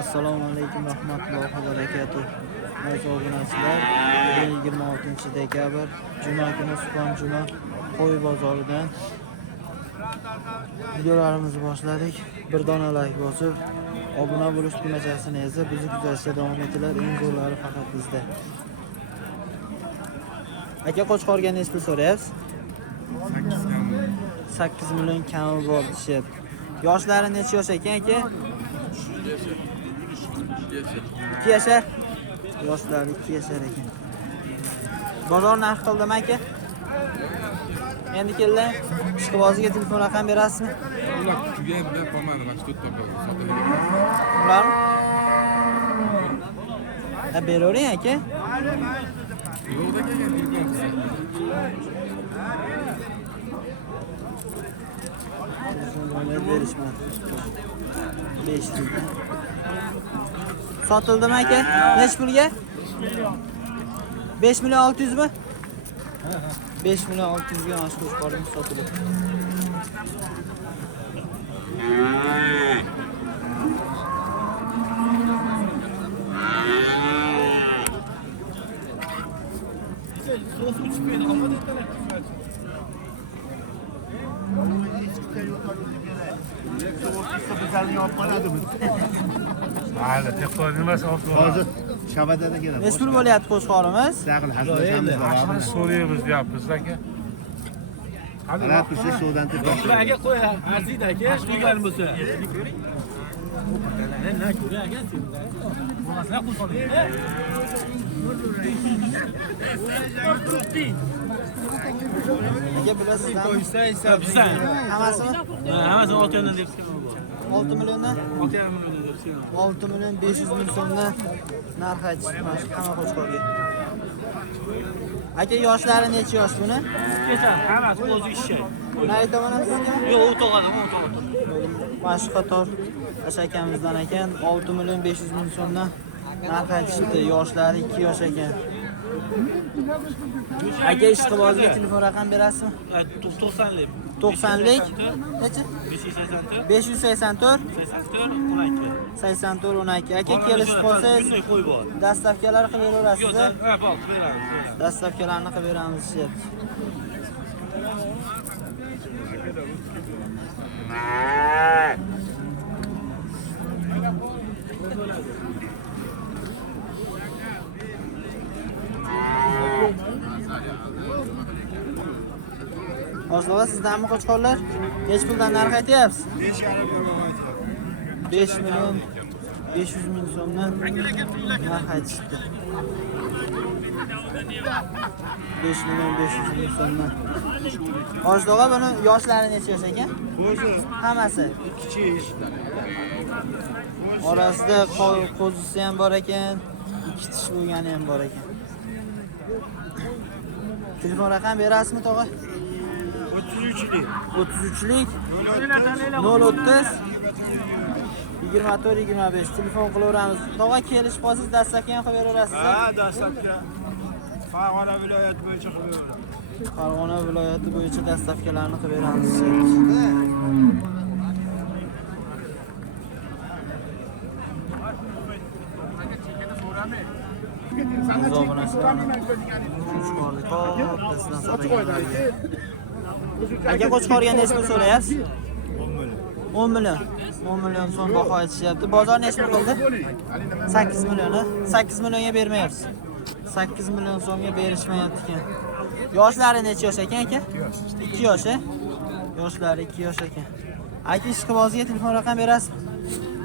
Assalomu alaykum rahmatullohi va barakatuh. Aziz obunachilar, bugun 26-dekabr juma kuni Suxon juma qo'y bozoridan videolarimizni boshladik. Bir dona like bosib, obuna bo'lish tugmachasini ezib, bizni kuzatishda davom etinglar. Eng zo'rlari faqat bizda. Aka Qo'chqorga nechta pul so'rayapsiz? 8 million kami bor deyapti. Yoshlari necha yosh ekan aka? 2 yashar. Yoshlari 2 yashar ekan. Bozor narx qildimi aka? Endi keldi. Ishqiboziga telefon raqam berasizmi? Ular tugaydi, qolmadi, mana shu to'xtab sotadi. Ularmi? Beravering aka. Yo'lda kelgan telefon. Berishmadi. 5 pul. Sotildimi aka? Nech pulga? 5 million 600 mi? 5 million 600 ga mana shu qo'shqorim sotildi. Mayli, tehqon emas, hozir Shabadada keladi. Nech pul bo'lyapti qo'shqorimiz? Saqil hazillashamiz bor. So'raymiz deyapmiz aka. Ana tursa suvdan tepib. Aka qo'y, arziydi aka, qilgan bo'lsa. Ne ko'ray aka sen? Bolaslar qul soling. Aka bilasizmi? Bizdan. Hammasimi? Hammasi 6 million deb 6 milliondan 6,5 million deb 6 million 500 ming so'mdan narx aytishdi mana shu hamma qo'chqorga. Aka yoshlari necha yosh buni? Kecha hammasi o'zi ishlaydi. Nari tomonasiz aka? Yo'q, u to'g'adi, u to'g'adi. Mana shu qator akamizdan ekan 6 million 500 ming so'mdan narx aytishdi. Yoshlari 2 yosh ekan. Aka ishqiboziga telefon raqam berasizmi? 90lik. 90lik necha? 584 584 84 12. 84 12. Aka kelishib qolsangiz Qo'y bor. dastavkalar qilib berasiz. Yo'q, bo'ldi, beramiz. Dastavkalarni qilib beramiz deyapti. Oslova sizdanmi qo'chqorlar? Nech puldan narx aytyapsiz? 5 million 500 ming so'mdan narx aytishdi. 5 million 500 ming so'mdan. Oslova buni yoshlari necha yosh ekan? O'zi Hammasi. kichik. Orasida qo'zisi ham bor ekan, 2 tish bo'lgani ham bor ekan. Telefon raqam berasizmi tog'a? 33lik. 33lik 030 24 25 telefon qilaveramiz. Tog'a kelishib qolsangiz dastavka ham qilib berasiz. Ha, dastavka. Farg'ona viloyati bo'yicha qilib beraman. Farg'ona viloyati bo'yicha dastavkalarni qilib beramiz. Aka Qo'chqorga nech pul so'rayapsiz? 10 million. 10 million so'm baho aytishyapti. Bozor nech pul qildi? 8 million. 8 millionga bermayapsiz. 8 million so'mga berishmayapti ekan. Yoshlari necha yosh ekan aka? 2 yosh. Yoshlari 2 yosh ekan. Aka ishqiboziga telefon raqam berasizmi?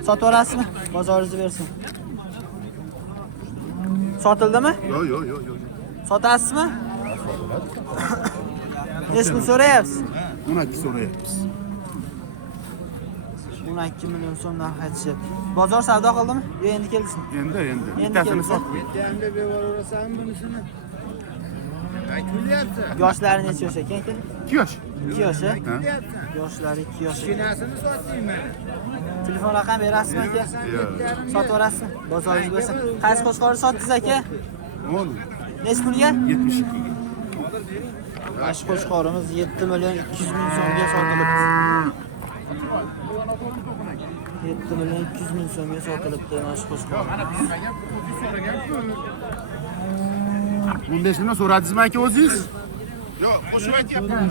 Sotib olasizmi? Bozoringizni bersin. Sotildimi? Yo'q. Sotasizmi? Nech pul so'rayapsiz? 12 so'rayapmiz. 12 million so'm narx aytishyapti. Bozor savdo qildimi? Yo endi keldizmi? Endi. Endi Bittasini keldi. sotib. Endi bevarasanmi bunisini? Kulyapti. Yoshlari necha yosh ekan aka? 2 yosh. 2 yosh. Ha? Yoshlari 2 yosh. Kinasini sotdingmi? Telefon raqam berasizmi aka? Sotib olasizmi? Bozoringiz bo'lsin. Qaysi qo'chqorni sotdingiz aka? 10. Nech pulga? 72. Mana shu qo'chqorimiz 7 million 200 ming so'mga sotilibdi. 7 million 200 ming so'mga sotilibdi mana shu qo'chqor. Bunda shuni so'radingizmi aka o'zingiz? Yo'q, qo'shib aytyapman.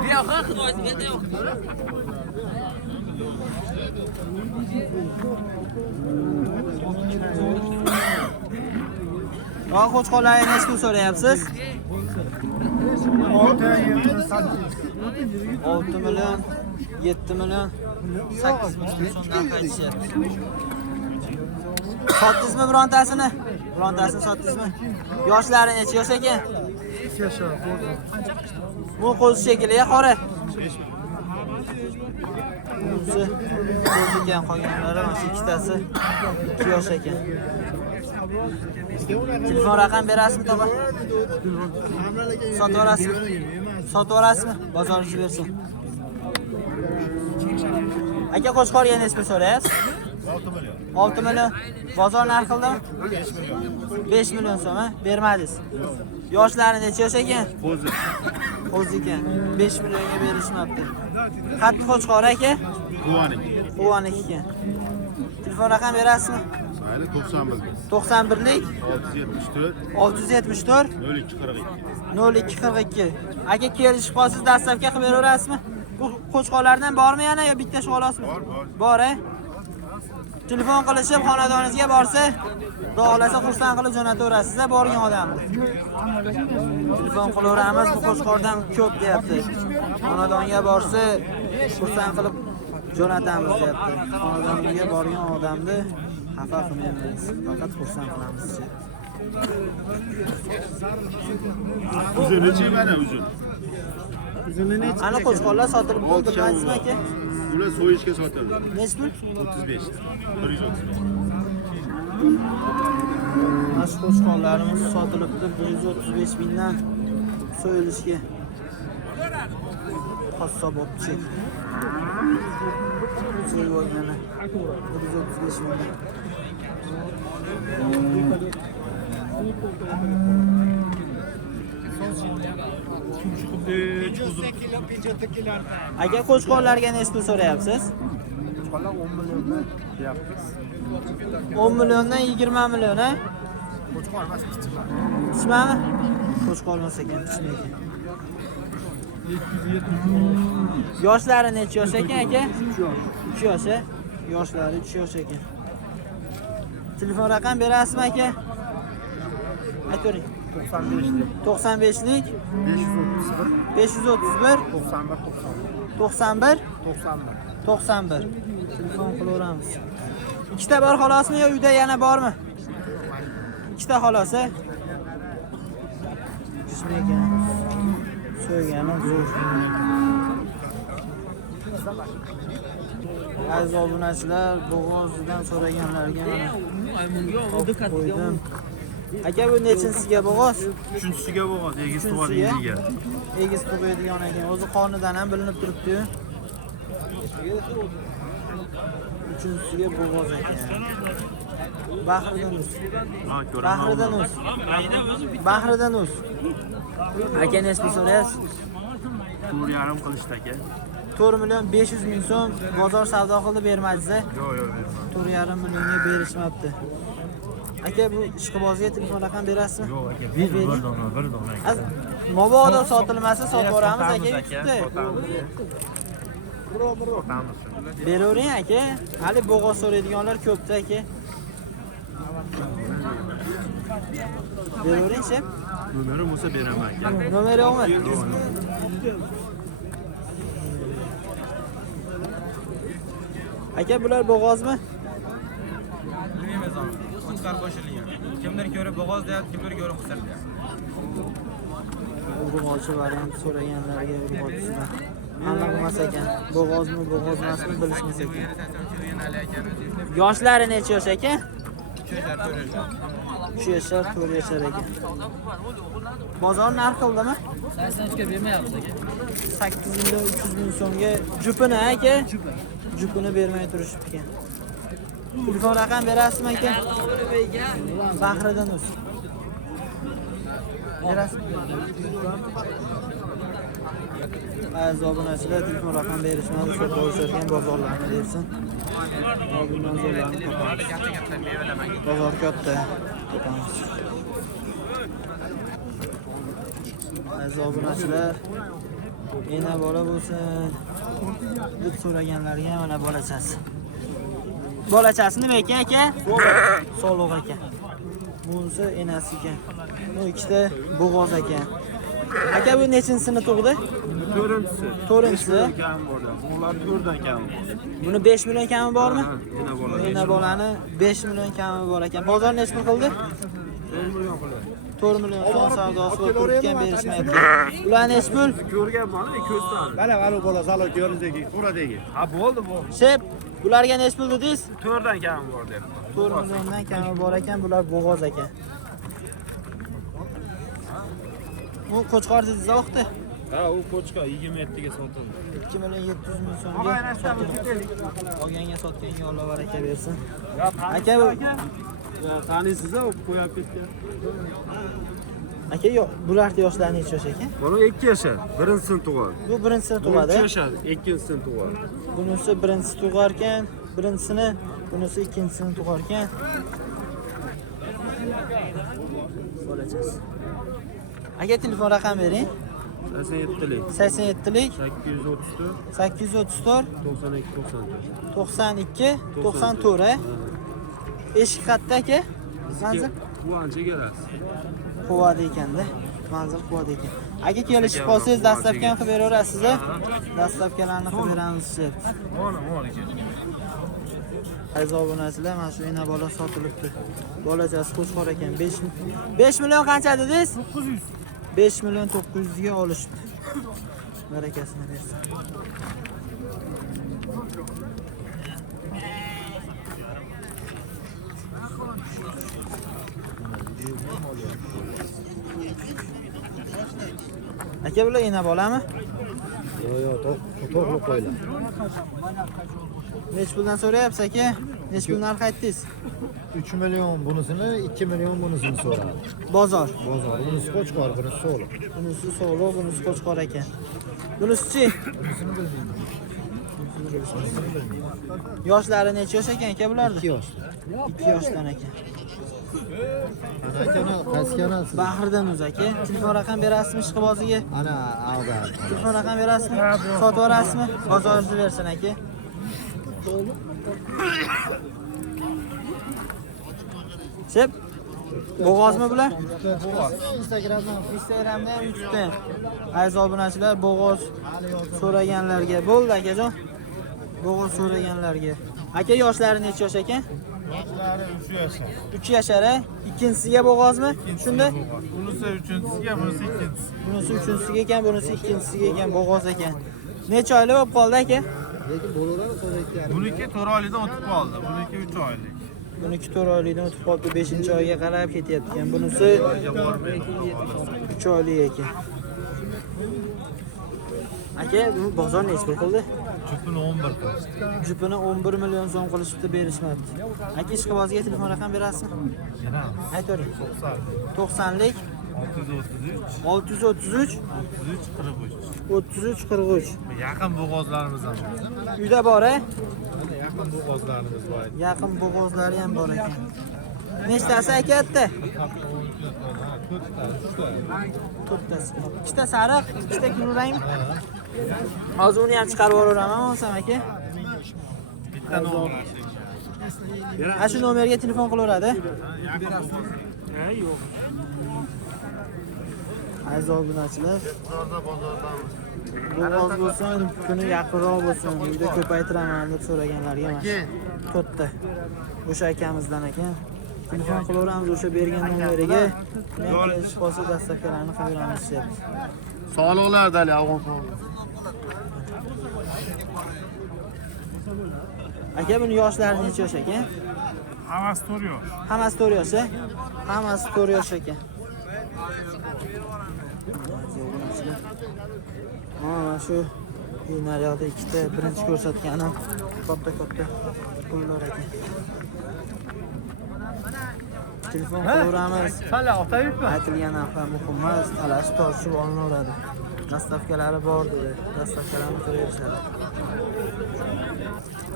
bu yoqqa Xudoyga yo'q. Va qo'chqorlarga necha pul so'rayapsiz? 6 million, 7 million, 8 million so'mdan qaytishyapti. Sotdingizmi birontasini? Birontasini sotdingizmi? Yoshlari necha yosh ekan? 2 yosh. Bu qo'zi shekilli qora. Bunisi qo'zi ekan, qolganlari mana shu ikkitasi 2 yosh ekan. Telefon raqam berasizmi to'g'ri? Sotib olasizmi? Sotib olasizmi? Bozorga bersin. Aka qo'chqorga necha pul so'rayapsiz? 6 million. Bozor narxi qildimi? 5 million so'm, bermadingiz. Yoshlari necha yosh ekan? Qo'zi ekan. 5 millionga berishmabdi. Qattiq qo'chqor aka? Quvoniki ekan. Telefon raqam berasizmi? 91lik 674 0242. Aka kelishib qolsiz, dastlabki qilib beraverasizmi? Bu qo'chqorlardan bormi yana yo bitta sho'lasizmi? Bor, Telefon qilishib xonadoningizga borsa, xohlasa xursand qilib jo'nataverasiz, borgan odamni. Telefon qilaveramiz, bu qo'chqordan ko'p deyapti. Xonadonga borsa, xursand qilib jo'natamiz deyapti. Xonadonga borgan odamni xafa qilmaymiz, faqat xursand qilamiz. Uzun mana uzun. Ana qo'chqorlar sotilib bo'ldi, bilasizmi aka? Ular so'yishga sotildi. Necha pul? 35. 135. Mana shu qo'chqorlarimiz sotilibdi 135 mingdan so'yilishga. Qassobotchi. So'yilgani 135 mingdan. Aka qo'chqorlarga necha pul so'rayapsiz? 10 milliondan 20 million, ha? Pichmami? Qo'chqor emas ekan, pichmaydi. Yoshlari necha yosh ekan aka? 3 yosh, ha? Yoshlari 3 yosh ekan. Telefon raqam berasizmi aka? Aytavering. 95lik 531 91 91. Telefon qilaveramiz. Ikkita bor xolosmi yo uyda yana bormi? Ikkita xolos, a? Shunday so'ygani zo'r. Aziz obunachilar, bo'g'ozidan so'raganlarga mana qo'ydim. Aka bu nechinchisiga bo'g'oz? 3-siga bo'g'oz, egiz tug'adigan. Egiz tug'adigan ekan. O'zi qonidan ham bilinib turibdi-yu. 3-siga bo'g'oz ekan. Bahridan o'z. Bahridan o'z. Bahridan o'z. Aka necha pul so'rayapsiz? 4,5 qilishdi aka. 4 million 500 ming so'm bozor savdo qildi, bermadingiz-a? Yo'q, 4,5 millionga berishmabdi. Aka bu ishqibozga telefon raqam berasizmi? yo'q aka. Bir dona. Mobodo sotilmasa sotib yuboramiz aka YouTube'da. Beravering aka. Hali bo'g'oz so'raydiganlar ko'pda aka. Beravering-chi. Nomerim bo'lsa beraman aka. Nomeri yo'qmi? Aka bular bo'g'ozmi? Qo'chqor qo'shilgan. Kimdir ko'rib bo'g'oz deyapti, kimdir ko'rib qisir deyapti. Bo'g'ozchi variant so'raganlarga bo'g'ozchidan. Aniq emas ekan. Bo'g'ozmi, bo'g'oz emasmi bilishmas ekan. Yoshlari necha yosh ekan? 3 yoshlar, 4 yoshlar ekan. Bozor narx qildimi? 83 ga bermayapmiz aka. 8 million 300 ming so'mga jupini aka. Jupini bermay turishib ekan. Telefon raqam berasizmi aka? Bahridan o'z. Berasizmi? Aziz obunachilar, telefon raqam berishmadi, sotib olishadigan bozorlarni bersin. Bundan zo'rlarni topamiz. Bozor katta. Topamiz. Aziz obunachilar, yana bola bo'lsin deb so'raganlarga mana bolachasi. Bolachasi nima ekan aka? Sog'liq ekan. Bunisi enasi ekan. Bu ikkita bo'g'oz ekan. Aka bu nechinchisini tug'di? 4-chi. 4-chi. Ular 4dan kam. Buni 5 million kami bormi? Yana bola. Yana bolani 5 million kami bor ekan. Bozor nech pul qildi? 4 million qiladi. 4 million so'm savdosi bo'lib turgan berishmayapti. Ular nech pul? Ko'rganman, ko'zdan. Mana valo bola zalo ko'rindagi, to'radagi. Ha, bo'ldi bu. Shep, bularga nech pul dedingiz? 4dan kam bor deb. 4 milliondan kami bor ekan, bular bo'g'oz ekan. Bu qo'chqor dedingiz o'qdi. Ha, u qo'chqa 27 ga sotildi. 2 million 700 ming so'mga sotildi. Olganga sotganga Alloh baraka bersin. Aka bu Taniysiz-a, u qo'yib ketgan. aka yo'q, bularning yoshlari necha yosh ekan? Buni 2 yashar, birinchisi tug'adi. Bu birinchisi tug'adi. 3 yashar, ikkinchisini tug'adi. Bunisi birinchisi tug'ar ekan, birinchisini, bunisi ikkinchisini tug'ar ekan. Bo'lachasi. Aka telefon raqam bering. 87lik, 87lik 834, 834 92 94. 92 94. Eshik qayerda aka? Manzil Bu ancha kelasiz. Quvada ekanda. Manzil quvada ekan. Aka kelishib qolsangiz dastlabkani qilib beraverasiz. Dastlabkalarni qilib beramiz deb. Mana ekan. Aziz obunachilar, mana shu ena bola sotilibdi. Bolachasi qo'chqor ekan. 5 million qancha dedingiz? 900. 5 million 900 ga olishdi. Barakasini bersin. Aka bular ena bolami? Yo'q, to'g'ri qo'ylar. Nech puldan so'rayapsiz aka? Nech pul narx aytdingiz? 3 million bunisini, 2 million bunisini so'radi. Bozor. Bozor, bunisi qo'chqor, bunisi so'liq. Bunisi sog'liq, bunisi qo'chqor ekan. Bunisi-chi? Bunisini bilmayman. Yoshlari necha yosh ekan aka bularni? 2 yosh. 2 yoshdan ekan. Ana kanal, qaysi kanal siz? Bahridan o'zi aka. Telefon raqam berasizmi ishqiboziga? Ana, avda. Telefon raqam berasizmi? Sotib yuborasizmi? Bozorni bersin aka. Shep. Bo'g'ozmi bular? Instagramdan Instagramda ham YouTube'da ham. Aziz obunachilar, bo'g'oz so'raganlarga bo'ldi akajon. Bo'g'oz so'raganlarga. Aka yoshlari necha yosh ekan? yoshlari 3 yashar. 3 yashar, ikkinchisiga bo'g'ozmi? Shunda? Bunisi 3-chisiga, bunisi 2-chisiga. Bunisi 3-chisiga ekan, bunisi 2-chisiga ekan, bo'g'oz ekan. Necha oylik bo'lib qoldi aka? Lekin bolalar qo'yayotgan. Buniki 4 oylikdan o'tib qoldi. Buniki 3 oylik. Buniki 4 oylikdan o'tib qoldi, 5-oyga qarab ketyapti ekan. Bunisi 3 oylik ekan. Aka, bu bozor nech pul qildi? Jupini 11 qildi. Jupini 11 million so'm qilishibdi, berishmabdi. Aka, ishqiboziga telefon raqam berasizmi? Beramiz. Aytavering. 90 90lik 633 633 33 43. 33 43. Yaqin bo'g'ozlarimiz ham bor. Uyda bor, Mana yaqin bo'g'ozlarimiz bor. Yaqin bo'g'ozlari ham bor ekan. Nechtasi aytyapti? 4tasi. Ikkita sariq, ikkita kulrang. Hozir uni ham chiqarib yuboraman, olsam aka. Bitta nomer. Ana shu nomerga telefon qilaveradi. Yo'q. Aziz obunachilar, bo'g'oz bo'lsin, kuni yaqinroq bo'lsin, uyda ko'paytiraman deb so'raganlarga mana 4ta. O'sha akamizdan ekan. Telefon qilaveramiz o'sha bergan nomeriga. Men kelishib qolsa dastlabkalarni qilib beramiz deyapti. Sog'liqlar dali Afg'oniston. Aka, buni yoshlari necha yosh ekan? Hammasi 4 yosh. Hammasi 4 yosh, hammasi 4 yosh ekan. Mana shu naryoqda ikkita birinchi ko'rsatganim katta qo'ylar ekan. Telefon qilaveramiz. Qala, otayibmi? Aytilgan narxlar muhim emas, talashib tortishib olinaveradi. Dastavkalari bor dedi. Dastavkalarni qilib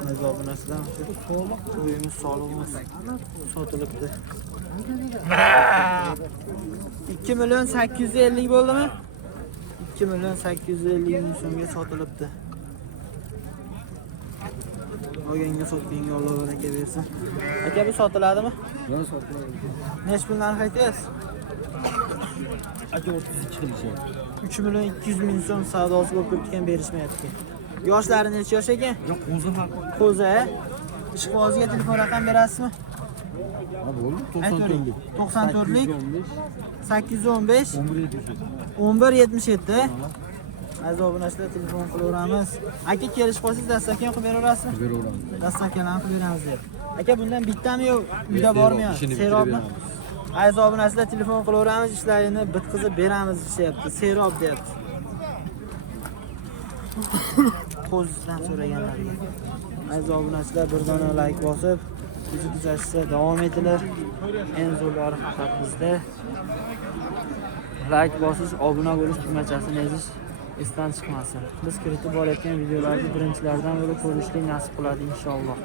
aziz obunachilar, uyimiz sog'lig'imiz sotilibdi. 2 million 850 bo'ldimi? 2 million 850 ming so'mga sotilibdi. Olganga sotganga Alloh baraka bersin. Aka bu sotiladimi? Yo'q, sotiladi. Nech pul narx aytasiz? Aka 32 qilishyapti. 3 million 200 ming so'm savdosi bo'lib turgan berishmayapti. Yoshlari necha yosh ekan? Yo'q, qo'zi haq. Qo'zi. Ishqibozga telefon raqam berasizmi? Ha, bo'ldi. 94lik 815 1177. Aziz obunachilar, telefon qilaveramiz. Aka kelish qolsangiz dastakan qilib beraverasizmi? Beraveramiz. Dastakanlarni qilib beramiz deb. Aka bundan bittami yo uyda bormi? Serobmi? Aziz obunachilar, telefon qilaveramiz, ishlarini bitkazib beramiz deyapti. Serob deyapti. Qo'zdan so'raganlarga. Aziz obunachilar, bir dona like bosib, bizni kuzatishda davom etinglar. Eng zo'rlari faqat bizda. Like bosish, obuna bo'lish tugmachasini yozish esdan chiqmasin. Biz kiritib borayotgan videolarni birinchilardan bo'lib ko'rishni nasib qiladi inshaalloh.